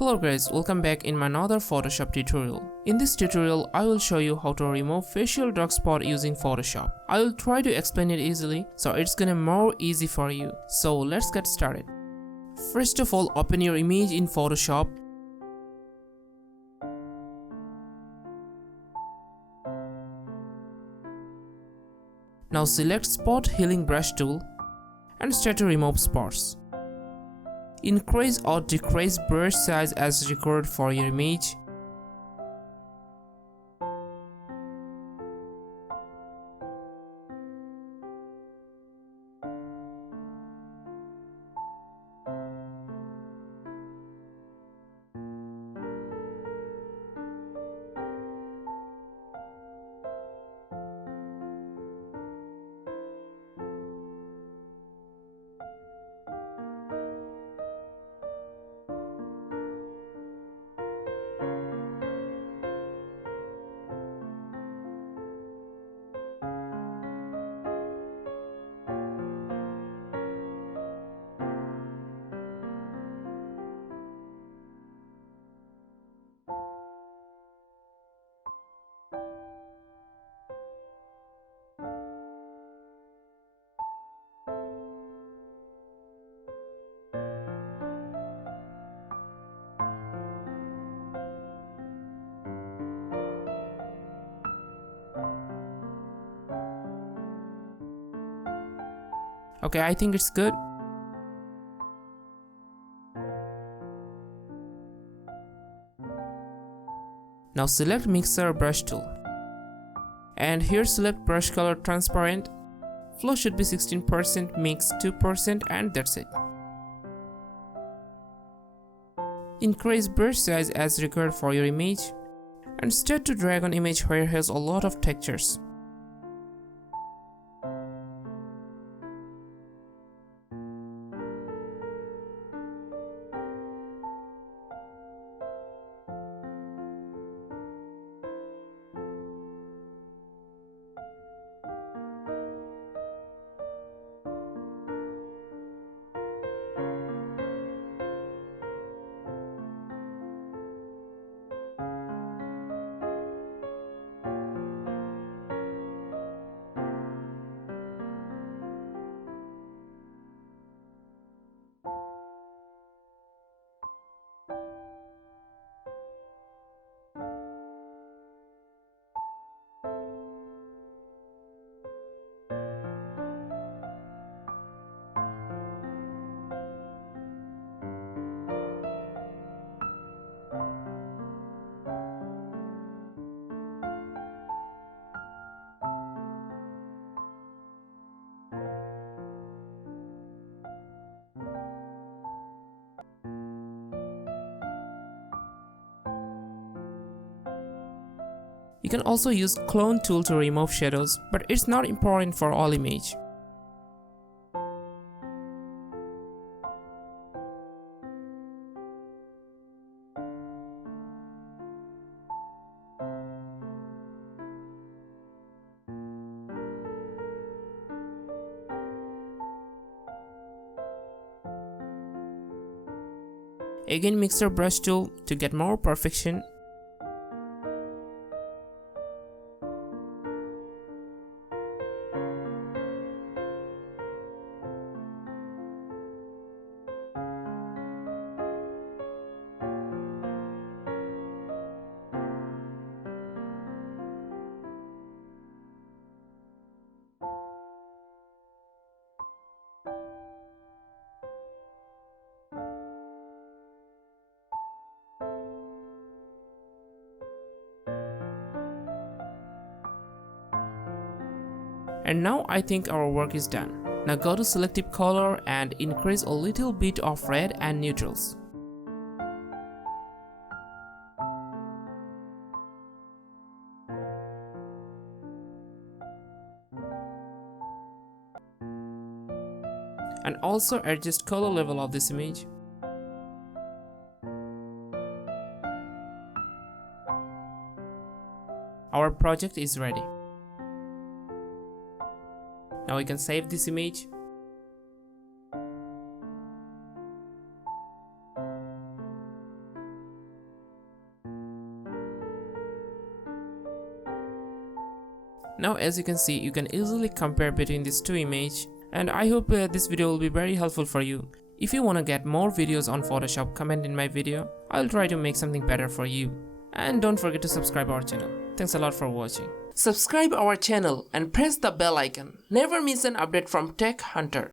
Hello guys, welcome back in my another Photoshop tutorial. In this tutorial, I will show you how to remove facial dark spot using Photoshop. I will try to explain it easily, so it's gonna more easy for you. So let's get started. First of all, open your image in Photoshop. Now select Spot Healing Brush tool and start to remove spots. Increase or decrease brush size as required for your image. Okay, I think it's good. Now select Mixer Brush tool. And here select Brush Color Transparent. Flow should be 16%, Mix 2%, and that's it. Increase brush size as required for your image. And start to drag on image where it has a lot of textures. You can also use Clone tool to remove shadows, but it's not important for all image. Again, Mixer Brush tool to get more perfection. And now I think our work is done. Now go to selective color and increase a little bit of red and neutrals. And also adjust color level of this image. Our project is ready. Now we can save this image. Now as you can see, you can easily compare between these two images, and I hope this video will be very helpful for you. If you want to get more videos on Photoshop, comment in my video. I'll try to make something better for you. And don't forget to subscribe our channel. Thanks a lot for watching. Subscribe our channel and press the bell icon. Never miss an update from Tech Hunter.